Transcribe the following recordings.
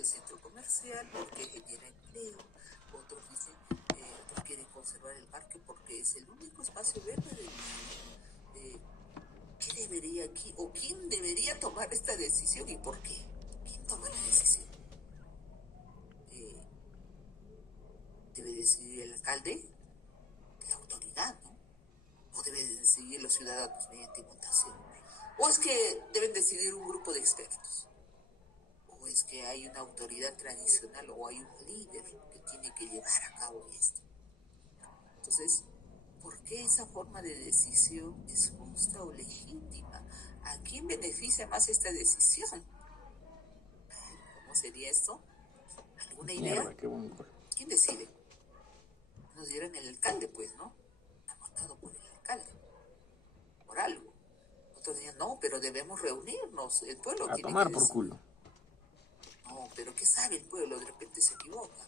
el centro comercial porque genera empleo, otros dicen, otros quieren conservar el parque porque es el único espacio verde del mundo. ¿Qué debería aquí, o quién debería tomar esta decisión y por qué? ¿Quién toma la decisión? Eh, ¿Debe decidir el alcalde? La autoridad, ¿no? ¿O deben decidir los ciudadanos mediante votación? ¿O es que deben decidir un grupo de expertos? ¿O es que hay una autoridad tradicional o hay un líder que tiene que llevar a cabo esto? Entonces, ¿por qué esa forma de decisión es justa o legítima? ¿A quién beneficia más esta decisión? ¿Cómo sería esto? ¿Alguna idea? Mierda, qué buen gol. ¿Quién decide? Nos dirán el alcalde, pues, ¿no? Ha votado por el alcalde, por algo. Otros dirían, no, pero debemos reunirnos, el pueblo A tiene que tomar por decidir. culo. No, pero ¿qué sabe el pueblo? De repente se equivoca.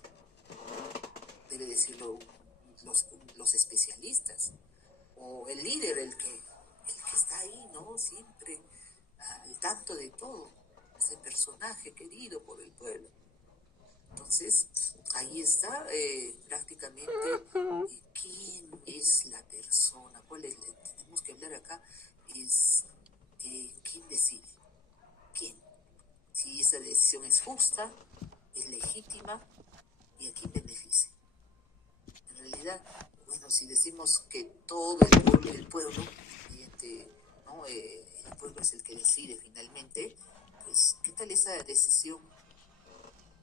Debe decirlo los especialistas. O el líder, el que está ahí, ¿no? Siempre al tanto de todo. Ese personaje querido por el pueblo. Entonces, ahí está prácticamente quién es la persona, cuál es, tenemos que hablar acá, es quién decide, quién, si esa decisión es justa, es legítima y a quién beneficia. En realidad, bueno, si decimos que todo el pueblo mediante, ¿no? El pueblo es el que decide finalmente, pues, ¿qué tal esa decisión?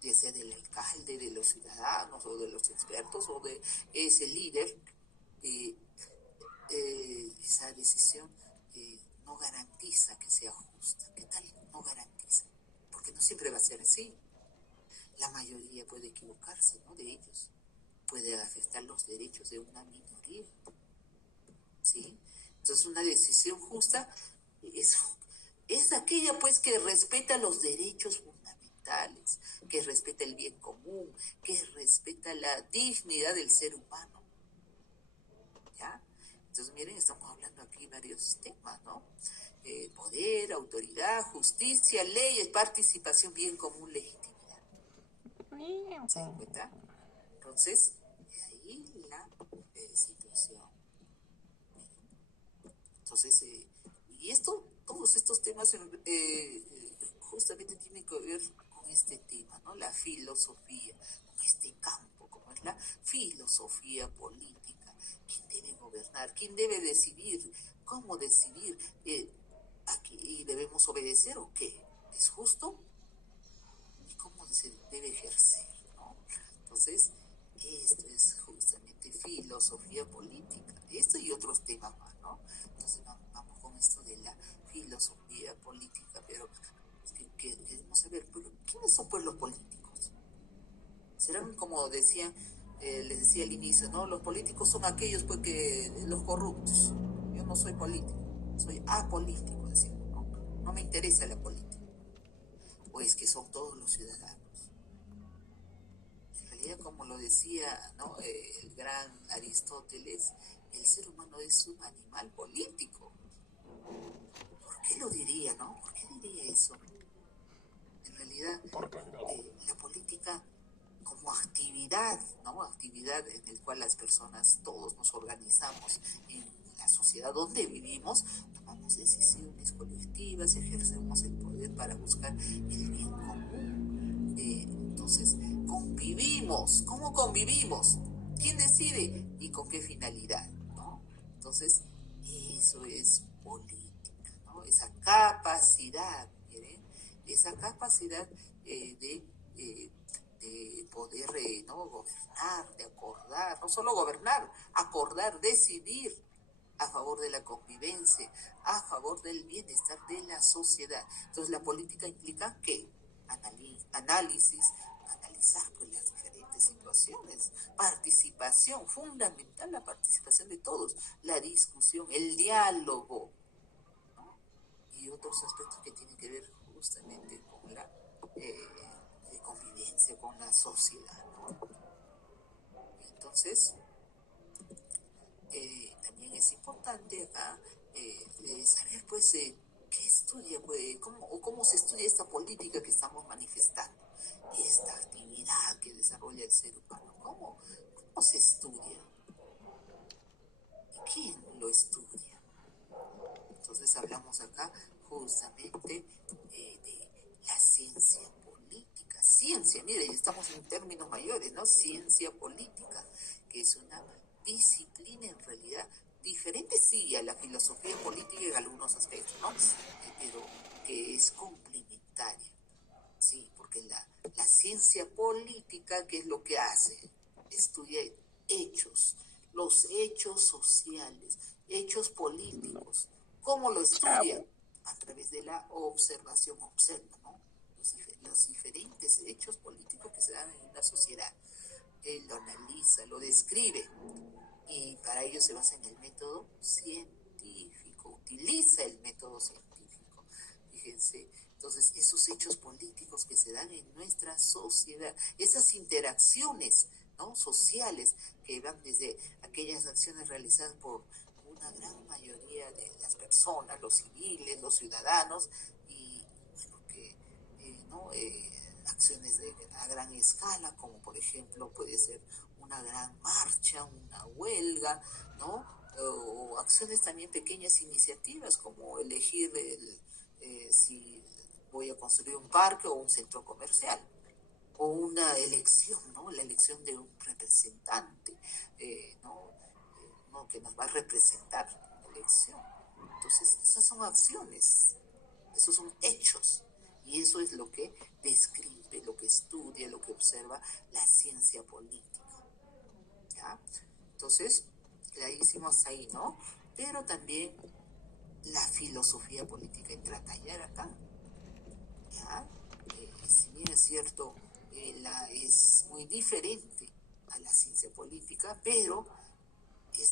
Ya sea del alcalde, de los ciudadanos o de los expertos o de ese líder, eh, esa decisión no garantiza que sea justa. ¿Qué tal? No garantiza. Porque no siempre va a ser así. La mayoría puede equivocarse, ¿no? De ellos. Puede afectar los derechos de una minoría. ¿Sí? Entonces una decisión justa es aquella pues que respeta los derechos fundamentales, que respeta el bien común, que respeta la dignidad del ser humano. ¿Ya? Entonces miren, estamos hablando aquí varios temas, ¿no? Poder, autoridad, justicia, leyes, participación, bien común, legitimidad. ¿Se dan cuenta? Entonces, de ahí la situación. Entonces, y esto, todos estos temas justamente tienen que ver con este tema, ¿no? La filosofía, con este campo, como es la filosofía política. ¿Quién debe gobernar? ¿Quién debe decidir? ¿Cómo decidir? ¿Aquí debemos obedecer o qué? ¿Es justo? ¿Y cómo se debe ejercer? ¿No? Entonces, esto es justamente filosofía política. Esto y otros temas más, ¿no? Entonces vamos con esto de la filosofía política, pero queremos saber, pero ¿quiénes son pues los políticos? Serán como decían, les decía al inicio, ¿no? Los políticos son aquellos pues que los corruptos. Yo no soy político, soy apolítico, decía, ¿no? No me interesa la política. O es que son todos los ciudadanos. En realidad, como lo decía, ¿no? El gran Aristóteles, el ser humano es un animal político. ¿Por qué lo diría, no? ¿Por qué diría eso? En realidad, la política como actividad, ¿no? Actividad en la cual las personas, todos nos organizamos en la sociedad donde vivimos, tomamos decisiones colectivas, ejercemos el poder para buscar el bien común. Entonces, convivimos. ¿Cómo convivimos? ¿Quién decide? ¿Y con qué finalidad? ¿No? Entonces, eso es política, ¿no? Esa capacidad, ¿miren? Esa capacidad de poder ¿no? gobernar, de acordar, no solo gobernar, acordar, decidir a favor de la convivencia, a favor del bienestar de la sociedad. Entonces la política implica ¿qué? Análisis, analizar pues las diferentes situaciones, participación, fundamental la participación de todos, la discusión, el diálogo, ¿no? Y otros aspectos que tienen que ver justamente con la convivencia, con la sociedad, ¿no? Entonces, también es importante acá saber, pues, qué estudia, pues, cómo se estudia esta política que estamos manifestando. desarrolla el ser humano? ¿Cómo se estudia? ¿Y quién lo estudia? Entonces hablamos acá justamente de la ciencia política. Ciencia, mire, ya estamos en términos mayores, ¿no? Ciencia política, que es una disciplina en realidad diferente, sí, a la filosofía política en algunos aspectos, ¿no? Pero que es complementaria, sí, porque la ciencia política, ¿qué es lo que hace? Estudia hechos, los hechos sociales, hechos políticos. ¿Cómo lo estudia? A través de la observación, observa, ¿no? Los diferentes hechos políticos que se dan en una sociedad. Él lo analiza, lo describe, y para ello se basa en el método científico, utiliza el método científico. Fíjense, entonces esos hechos políticos que se dan en nuestra sociedad, esas interacciones, ¿no?, sociales, que van desde aquellas acciones realizadas por una gran mayoría de las personas, los civiles, los ciudadanos, y bueno, que ¿no? Acciones a gran escala, como por ejemplo puede ser una gran marcha, una huelga, ¿no? O acciones también pequeñas, iniciativas, como elegir si voy a construir un parque o un centro comercial, o una elección, ¿no? La elección de un representante, ¿no? ¿no? Que nos va a representar en la elección. Entonces, esas son acciones, esos son hechos, y eso es lo que describe, lo que estudia, lo que observa la ciencia política, ¿ya? Entonces, clarísimos ahí, ¿no? Pero también la filosofía política entra a tallar acá, ¿ya? Si bien es cierto, es muy diferente a la ciencia política, pero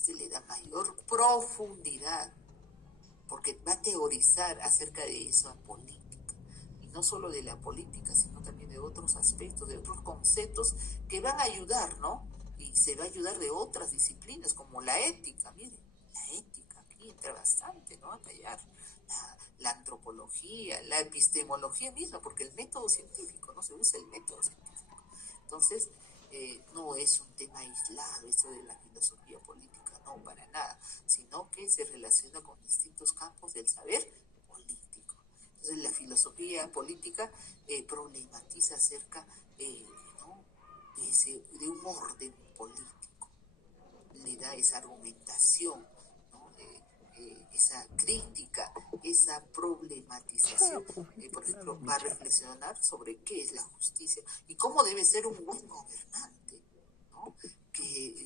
le da mayor profundidad, porque va a teorizar acerca de esa política, y no solo de la política, sino también de otros aspectos, de otros conceptos que van a ayudar, ¿no? Y se va a ayudar de otras disciplinas, como la ética, miren, la ética aquí entra bastante, ¿no? A tallar la antropología, la epistemología misma, porque el método científico, no se usa el método científico. Entonces, no es un tema aislado esto de la filosofía política, no, para nada, sino que se relaciona con distintos campos del saber político. Entonces, la filosofía política problematiza acerca ¿no?, de un orden político, le da esa argumentación, ¿no?, esa crítica, esa problematización. Por ejemplo, va a reflexionar sobre qué es la justicia y cómo debe ser un buen gobernante, ¿no?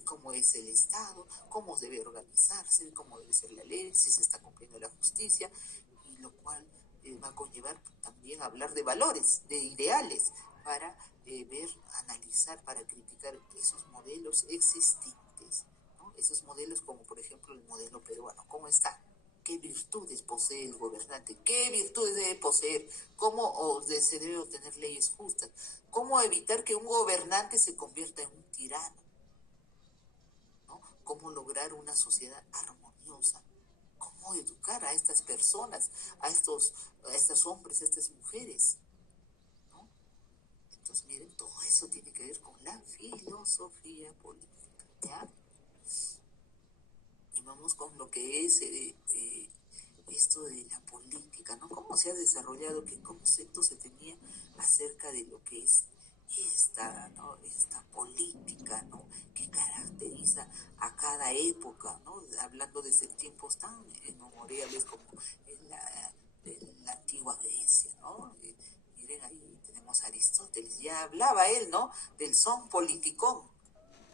Cómo es el Estado, cómo debe organizarse, cómo debe ser la ley, si se está cumpliendo la justicia, y lo cual va a conllevar también a hablar de valores, de ideales, para ver, analizar, para criticar esos modelos existentes, ¿no? Esos modelos como por ejemplo el modelo peruano, ¿cómo está? ¿Qué virtudes posee el gobernante? ¿Qué virtudes debe poseer? ¿Cómo se debe obtener leyes justas? ¿Cómo evitar que un gobernante se convierta en un tirano? ¿No? ¿Cómo lograr una sociedad armoniosa? ¿Cómo educar a estas personas, a estos hombres, a estas mujeres? ¿No? Entonces, miren, todo eso tiene que ver con la filosofía política, ¿ya? Y vamos con lo que es esto de la política, ¿no? ¿Cómo se ha desarrollado? ¿Qué concepto se tenía acerca de lo que es ¿no?, esta política, ¿no?, que caracteriza a cada época, ¿no? Hablando desde tiempos tan inmemoriales como en la antigua Grecia, ¿no? Miren, ahí tenemos a Aristóteles, ya hablaba él, ¿no?, del son politikon,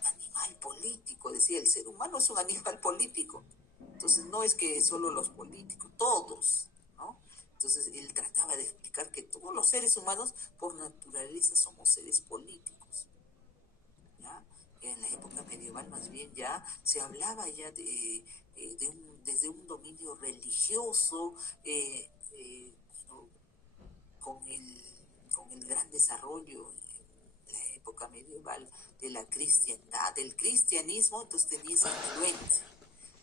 animal político, decía, el ser humano es un animal político. Entonces no es que solo los políticos, todos, ¿no? Entonces él trataba de explicar que todos los seres humanos por naturaleza somos seres políticos, ¿ya? En la época medieval más bien ya se hablaba ya desde un dominio religioso, bueno, con el gran desarrollo en la época medieval de la cristiandad, del cristianismo, entonces tenía esa influencia.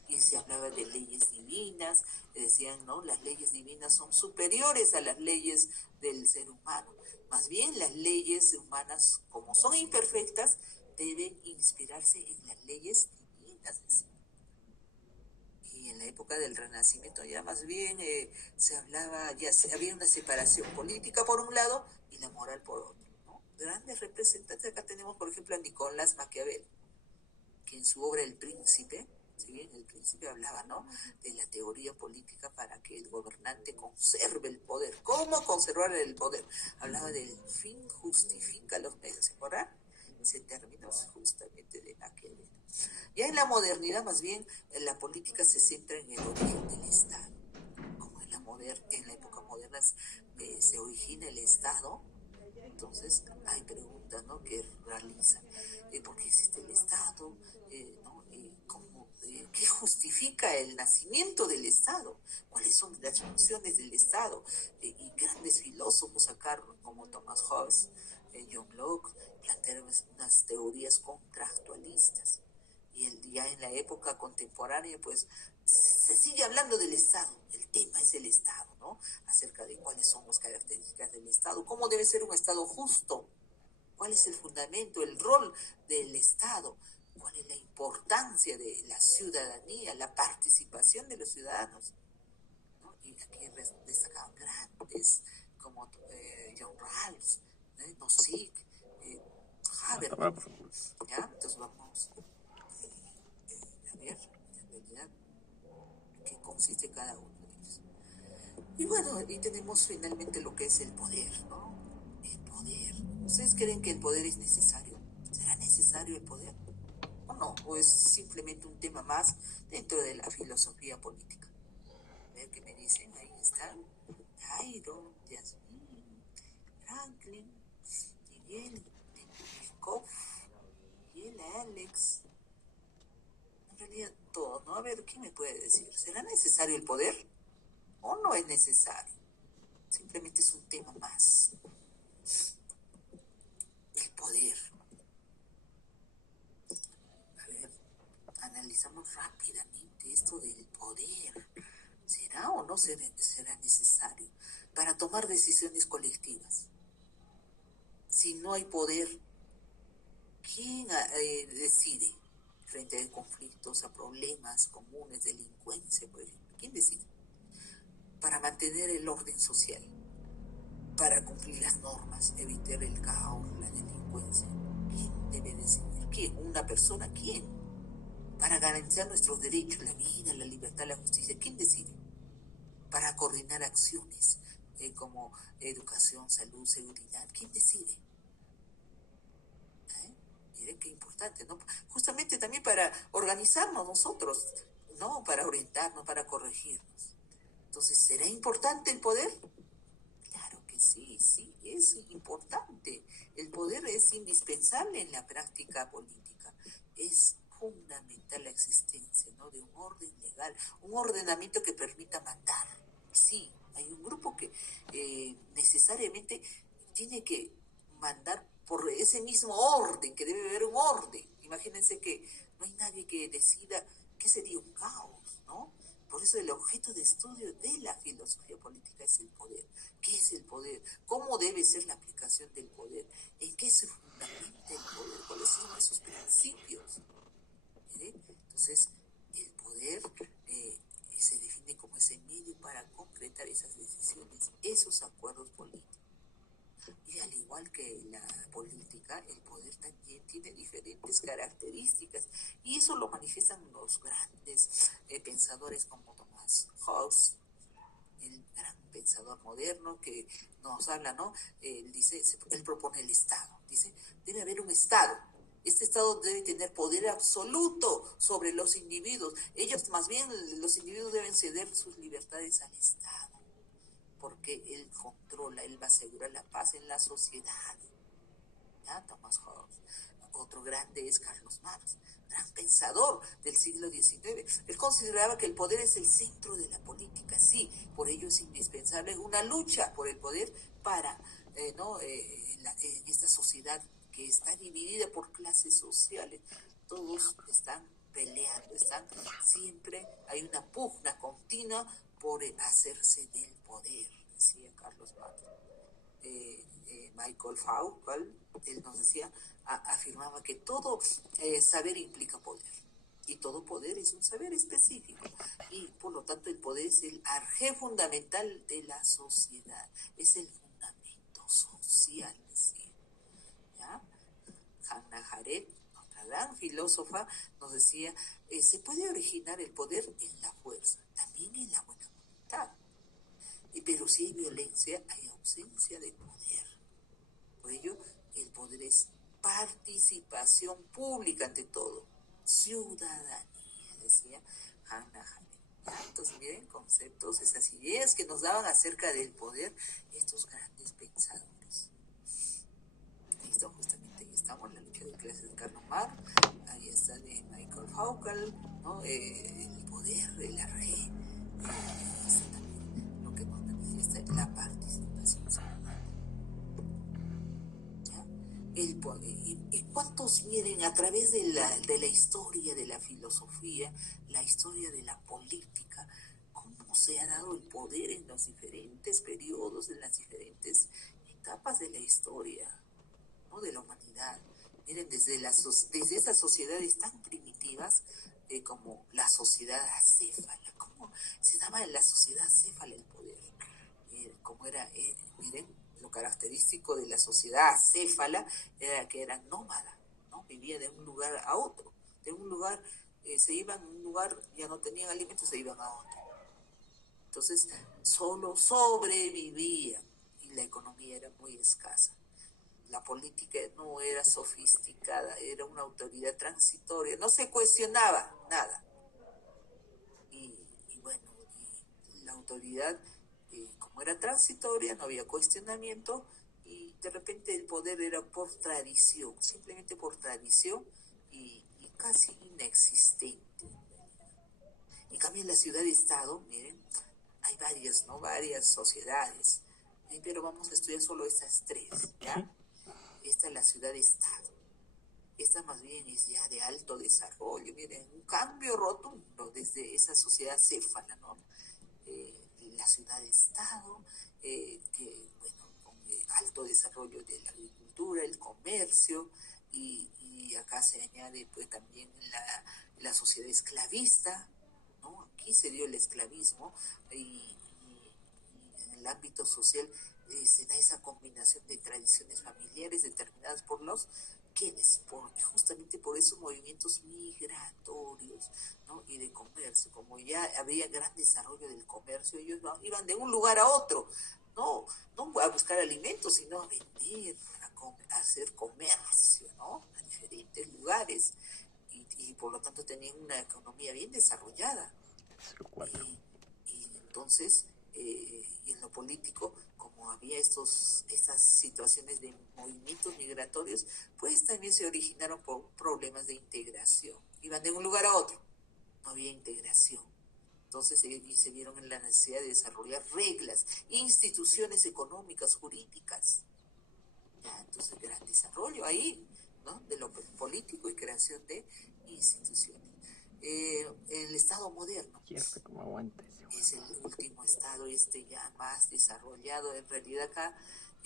y se hablaba de leyes divinas, decían, ¿no? Las leyes divinas son superiores a las leyes del ser humano. Más bien las leyes humanas, como son imperfectas, deben inspirarse en las leyes divinas. Y en la época del Renacimiento ya más bien se hablaba, había una separación política por un lado y la moral por otro, ¿no? Grandes representantes, acá tenemos por ejemplo a Nicolás Maquiavel, que en su obra El Príncipe, si bien El Príncipe hablaba, ¿no?, de la teoría política para que el gobernante conserve el poder. ¿Cómo conservar el poder? Hablaba del fin justifica los medios. ¿Se acuerdan? Ese término es justamente de Maquiavel. Ya en la modernidad, más bien, la política se centra en el origen del Estado. Como en la época moderna se origina el Estado, entonces hay preguntas, ¿no?, que realizan. ¿Por qué existe el Estado? ¿No? ¿Qué justifica el nacimiento del Estado? ¿Cuáles son las funciones del Estado? Y grandes filósofos acá, como Thomas Hobbes, John Locke, plantearon unas teorías contractualistas. Y ya en la época contemporánea, pues, se sigue hablando del Estado. El tema es el Estado, ¿no? Acerca de cuáles son las características del Estado, cómo debe ser un Estado justo, cuál es el fundamento, el rol del Estado, cuál es la importancia de la ciudadanía, la participación de los ciudadanos, ¿no? Y aquí destacaban grandes como John Rawls, Nozick, Habermas, ¿ya? Entonces vamos a ver, en realidad, qué consiste cada uno de ellos. Y bueno, y tenemos finalmente lo que es el poder, ¿no? El poder. ¿Ustedes creen que el poder es necesario? ¿Será necesario el poder? ¿O no? ¿O es simplemente un tema más dentro de la filosofía política? A ver qué me dicen. Ahí están. Jairo, Yasmin, Franklin, Miguel, Nikov, y el Alex. En realidad todos, ¿no? A ver, ¿qué me puede decir? ¿Será necesario el poder? ¿O no es necesario? Simplemente es un tema más. El poder. A ver, analizamos rápidamente esto del poder. ¿Será o no será necesario para tomar decisiones colectivas? Si no hay poder, ¿quién decide frente a conflictos, a problemas comunes, delincuencia, por ejemplo? ¿Quién decide? Para mantener el orden social, para cumplir las normas, evitar el caos, la delincuencia. ¿Quién debe decidir? ¿Quién? ¿Una persona? ¿Quién? Para garantizar nuestros derechos, la vida, la libertad, la justicia. ¿Quién decide? Para coordinar acciones como educación, salud, seguridad. ¿Quién decide? Miren qué importante, ¿no? Justamente también para organizarnos nosotros, ¿no? Para orientarnos, para corregirnos. Entonces, ¿será importante el poder? Claro que sí, sí, es importante. El poder es indispensable en la práctica política. Es fundamental la existencia, ¿no?, de un orden legal, un ordenamiento que permita mandar. Sí, hay un grupo que necesariamente tiene que mandar por ese mismo orden, que debe haber un orden. Imagínense que no hay nadie que decida qué sería un caos, ¿no? Por eso el objeto de estudio de la filosofía política es el poder. ¿Qué es el poder? ¿Cómo debe ser la aplicación del poder? ¿En qué se fundamenta el poder? ¿Cuáles son esos principios? Entonces, el poder se define como ese medio para concretar esas decisiones, esos acuerdos políticos. Y al igual que la política, el poder también tiene diferentes características. Y eso lo manifiestan los grandes pensadores como Thomas Hobbes, el gran pensador moderno que nos habla, ¿no? Él propone el Estado. Dice, debe haber un Estado. Este Estado debe tener poder absoluto sobre los individuos. Ellos, más bien, los individuos deben ceder sus libertades al Estado, porque él controla, él va a asegurar la paz en la sociedad. ¿Ya? Thomas Hobbes. Otro grande es Carlos Marx, gran pensador del siglo XIX. Él consideraba que el poder es el centro de la política, sí, por ello es indispensable una lucha por el poder para, en esta sociedad que está dividida por clases sociales, todos están peleando, están siempre, hay una pugna continua por hacerse del poder, decía Carlos Marx. Michael Foucault, él nos decía, afirmaba que todo saber implica poder. Y todo poder es un saber específico. Y por lo tanto el poder es el arjé fundamental de la sociedad. Es el fundamento social, decía. ¿Ya? Hannah Arendt, otra gran filósofa, nos decía, se puede originar el poder en la fuerza, también en la buena voluntad. Pero si hay violencia, hay ausencia de poder. Por ello, el poder es participación pública ante todo, ciudadanía, decía Hannah Arendt. Entonces, miren, conceptos, esas ideas que nos daban acerca del poder estos grandes pensadores. Listo, justamente ahí estamos, la lucha de clases de Karl Marx, ahí está de Michael Foucault, ¿no? El poder, el arrey, está también lo que nos manifiesta la participación ciudadana. El poder. ¿Y cuántos miren a través de la historia de la filosofía, la historia de la política, cómo se ha dado el poder en los diferentes periodos, en las diferentes etapas de la historia, ¿no? De la humanidad? Miren, desde esas sociedades tan primitivas como la sociedad acéfala, cómo se daba en la sociedad acéfala el poder, cómo era, miren, lo característico de la sociedad acéfala era que era nómada, ¿no? Vivía de un lugar a otro, de un lugar, se iban a un lugar, ya no tenían alimentos, se iban a otro. Entonces, solo sobrevivían y la economía era muy escasa. La política no era sofisticada, era una autoridad transitoria, no se cuestionaba nada. Y bueno, y la autoridad, como era transitoria, no había cuestionamiento, y de repente el poder era por tradición, simplemente por tradición, y casi inexistente. En cambio, en la ciudad-estado, miren, hay varias sociedades, pero vamos a estudiar solo estas tres, ¿ya? Esta es la ciudad-estado. Esta más bien es ya de alto desarrollo, miren, un cambio rotundo desde esa sociedad céfala, ¿no? La ciudad-estado, que, bueno, con alto desarrollo de la agricultura, el comercio, y acá se añade pues también la sociedad esclavista, ¿no? Aquí se dio el esclavismo, y en el ámbito social se da esa combinación de tradiciones familiares determinadas por los quienes, justamente por esos movimientos migratorios, ¿no? Y de comercio, como ya había gran desarrollo del comercio, ellos iban de un lugar a otro, no a buscar alimentos, sino a vender, a hacer comercio, ¿no? A diferentes lugares, y por lo tanto tenían una economía bien desarrollada. Y entonces, y en lo político, como había estas situaciones de movimientos migratorios, pues también se originaron por problemas de integración. Iban de un lugar a otro, no había integración. Entonces se vieron en la necesidad de desarrollar reglas, instituciones económicas, jurídicas. ¿Ya? Entonces, gran desarrollo ahí, ¿no? De lo político y creación de instituciones. El Estado moderno es el último estado ya más desarrollado. En realidad acá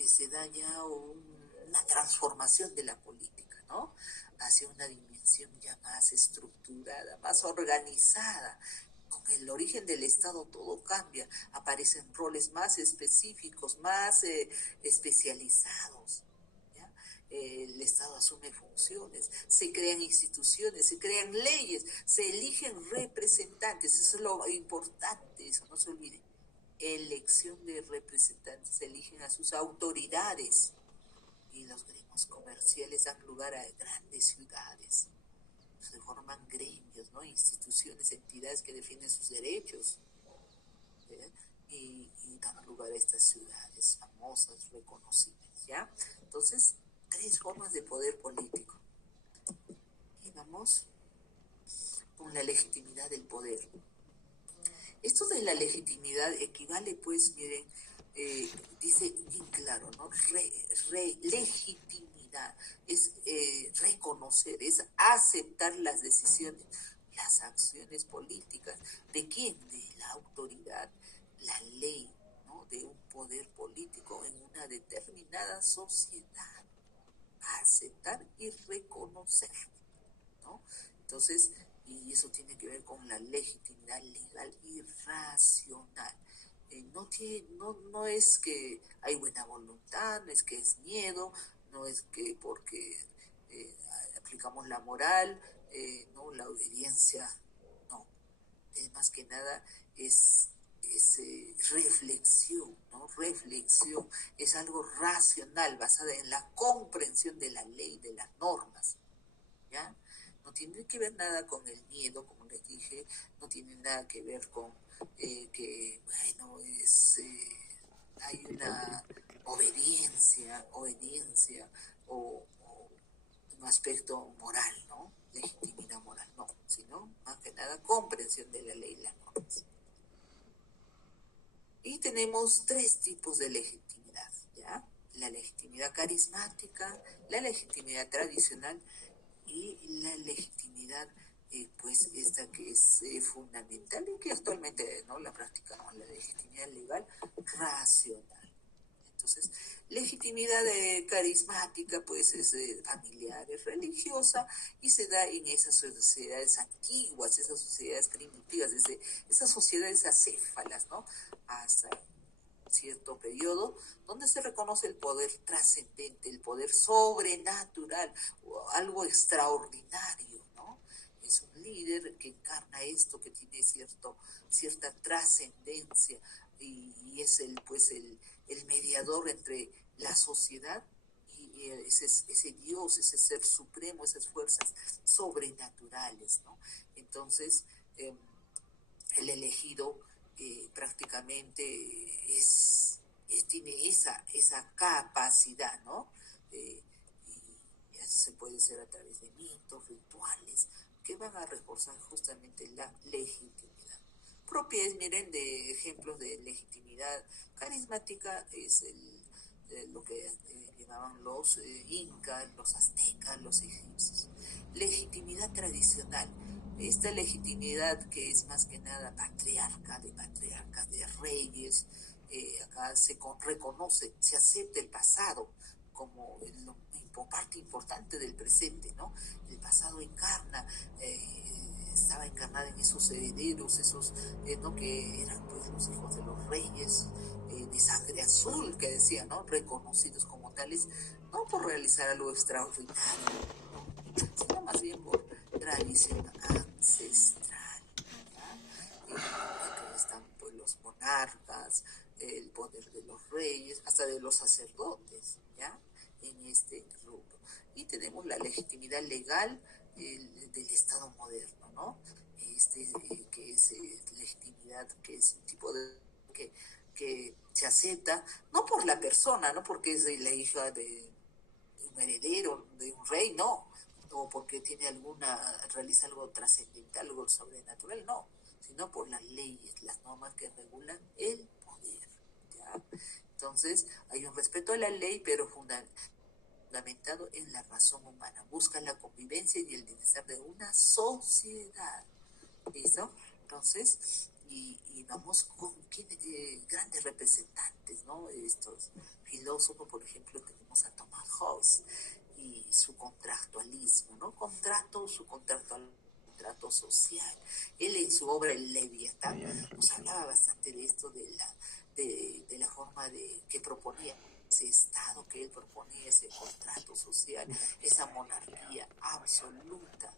se da ya una transformación de la política, ¿no? Hacia una dimensión ya más estructurada, más organizada. Con el origen del Estado todo cambia, aparecen roles más específicos, más especializados. El Estado asume funciones, se crean instituciones, se crean leyes, se eligen representantes. Eso es lo importante, eso no se olvide. Elección de representantes, se eligen a sus autoridades, y los gremios comerciales dan lugar a grandes ciudades. Se forman gremios, ¿no? Instituciones, entidades que defienden sus derechos, y dan lugar a estas ciudades famosas, reconocibles, ¿ya? Entonces, 3 formas de poder político. Y vamos con la legitimidad del poder. Esto de la legitimidad equivale, pues, miren, dice bien claro, ¿no? Legitimidad es reconocer, es aceptar las decisiones las acciones políticas. ¿De quién? De la autoridad, la ley, ¿no? De un poder político en una determinada sociedad. Aceptar y reconocer, ¿no? Entonces, y eso tiene que ver con la legitimidad legal y racional. No es que hay buena voluntad, no es que es miedo, no es que porque eh, aplicamos la moral, no la obediencia, no. Es más que nada es reflexión, ¿no? Reflexión es algo racional, basada en la comprensión de la ley, de las normas, ¿ya? No tiene que ver nada con el miedo, como les dije, no tiene nada que ver con que, bueno, hay una obediencia o un aspecto moral, ¿no? Legitimidad moral, no, sino más que nada comprensión de la ley y las normas. Y tenemos tres tipos de legitimidad, ¿ya? La legitimidad carismática, la legitimidad tradicional y la legitimidad, pues esta que es fundamental y que actualmente no la practicamos, la legitimidad legal racional. Entonces, legitimidad carismática, pues es familiar, es religiosa y se da en esas sociedades antiguas, esas sociedades primitivas, desde esas sociedades acéfalas, ¿no? Hasta cierto periodo, donde se reconoce el poder trascendente, el poder sobrenatural, algo extraordinario, ¿no? Es un líder que encarna esto, que tiene cierta trascendencia y es el mediador entre la sociedad y ese Dios, ese ser supremo, esas fuerzas sobrenaturales, ¿no? Entonces, el elegido prácticamente tiene esa capacidad, ¿no? Y eso se puede hacer a través de mitos, rituales, que van a reforzar justamente la legitimidad. Propias, miren, de ejemplos de legitimidad carismática es lo que llamaban los incas, los aztecas, los egipcios. Legitimidad tradicional, esta legitimidad que es más que nada patriarcas, de reyes, acá reconoce, se acepta el pasado como parte importante del presente, ¿no? El pasado estaba encarnada en esos herederos, esos, ¿no? Que eran pues los hijos de los reyes, de sangre azul, que decía, ¿no? Reconocidos como tales, no por realizar algo extraordinario, ¿no? Sino más bien por tradición ancestral, ¿ya? Acá están pues los monarcas, el poder de los reyes, hasta de los sacerdotes, ¿ya? En este rubro. Y tenemos la legitimidad legal del Estado moderno, ¿no? Que es legitimidad, que es un tipo de que se acepta, no por la persona, no porque es la hija de un heredero, de un rey, no, o porque realiza algo trascendental, algo sobrenatural, no, sino por las leyes, las normas que regulan el poder, ¿ya? Entonces, hay un respeto a la ley, pero fundamentado en la razón humana. Busca la convivencia y el bienestar de una sociedad. ¿Listo? Entonces, y vamos con grandes representantes, ¿no? Estos filósofos, por ejemplo, tenemos a Thomas Hobbes y su contractualismo, ¿no? Su contrato social. Él en su obra El Leviatán nos hablaba bastante de esto, de la forma que proponía ese Estado que él proponía, ese contrato social, esa monarquía absoluta,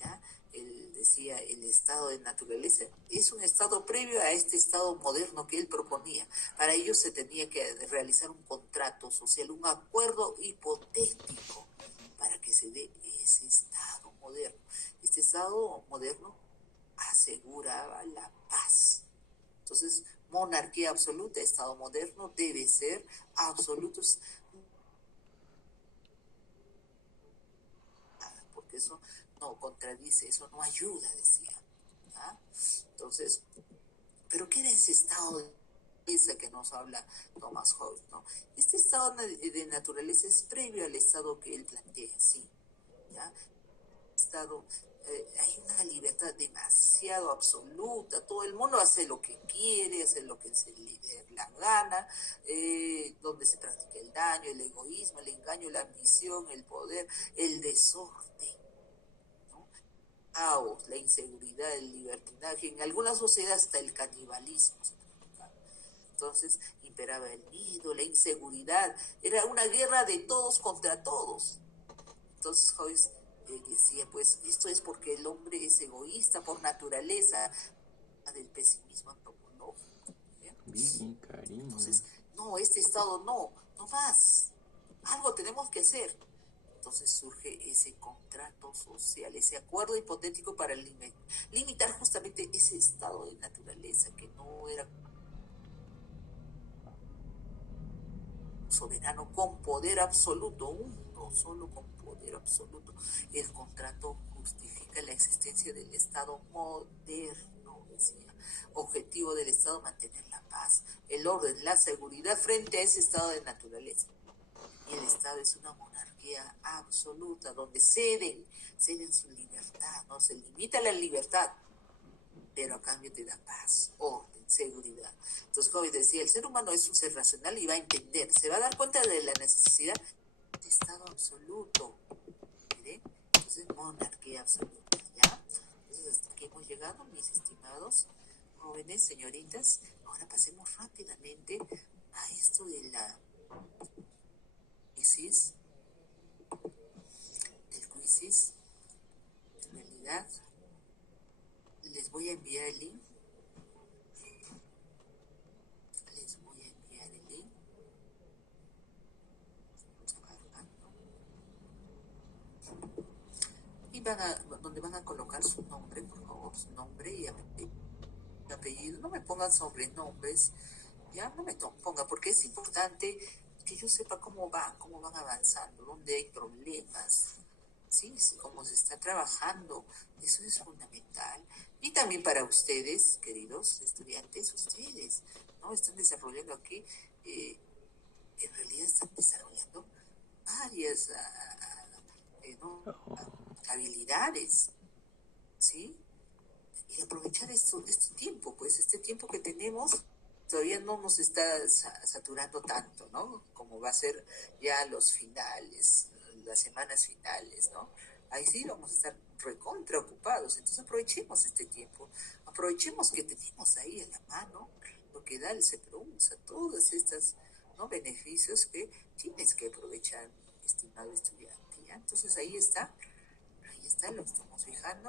¿ya? Él decía, el estado de naturaleza es un estado previo a este estado moderno que él proponía. Para ello se tenía que realizar un contrato social, un acuerdo hipotético para que se dé ese estado moderno. Este estado moderno aseguraba la paz. Entonces, monarquía absoluta, estado moderno debe ser absoluto, porque eso no contradice, eso no ayuda, decía. ¿Ya? Entonces, ¿pero qué era ese estado de naturaleza que nos habla Thomas Hobbes, ¿no? Este estado de naturaleza es previo al estado que él plantea, sí, ¿ya? estado, hay una libertad demasiado absoluta, todo el mundo hace lo que quiere, hace lo que se le dé la gana, donde se practica el daño, el egoísmo, el engaño, la ambición, el poder, el desorden, ¿no? Caos, la inseguridad, el libertinaje, en algunas sociedades hasta el canibalismo se practicaba. Entonces imperaba el miedo, la inseguridad, era una guerra de todos contra todos. Entonces Joyce decía, pues esto es porque el hombre es egoísta por naturaleza, del pesimismo antropológico. ¿Ya? Vivi, cariño. Entonces, no, este estado no, no más. Algo tenemos que hacer. Entonces surge ese contrato social, ese acuerdo hipotético para limitar justamente ese estado de naturaleza que no era soberano con poder absoluto, uno solo con poder absoluto. El contrato justifica la existencia del Estado moderno, decía. Objetivo del Estado, mantener la paz, el orden, la seguridad frente a ese estado de naturaleza. Y el Estado es una monarquía absoluta, donde ceden su libertad, no se limita la libertad, pero a cambio te da paz, orden, seguridad. Entonces, como decía, el ser humano es un ser racional y va a entender, se va a dar cuenta de la necesidad de estado absoluto. ¿Mire? Entonces, monarquía absoluta, ¿ya? Entonces, hasta aquí hemos llegado, mis estimados jóvenes, señoritas. Ahora pasemos rápidamente a esto de la crisis, del crisis. En realidad, les voy a enviar el link. Les voy a enviar el link. Y donde van a colocar su nombre, por favor, su nombre y apellido. No me pongan sobrenombres, ya no me ponga, porque es importante que yo sepa cómo van avanzando, dónde hay problemas, ¿sí? Cómo se está trabajando, eso es fundamental. Y también para ustedes, queridos estudiantes, ustedes, ¿no? Están desarrollando aquí, en realidad están desarrollando varias ¿no? habilidades, ¿sí? Y aprovechar este tiempo, pues este tiempo que tenemos todavía no nos está saturando tanto, ¿no? Como va a ser ya los finales, las semanas finales, ¿no? Ahí sí vamos a estar recontra ocupados, entonces aprovechemos este tiempo, aprovechemos que tenemos ahí a la mano lo que da el CEPRUNSA, todas estas, ¿no? beneficios que tienes que aprovechar, estimado estudiante, ¿ya? Entonces ahí está, lo estamos fijando.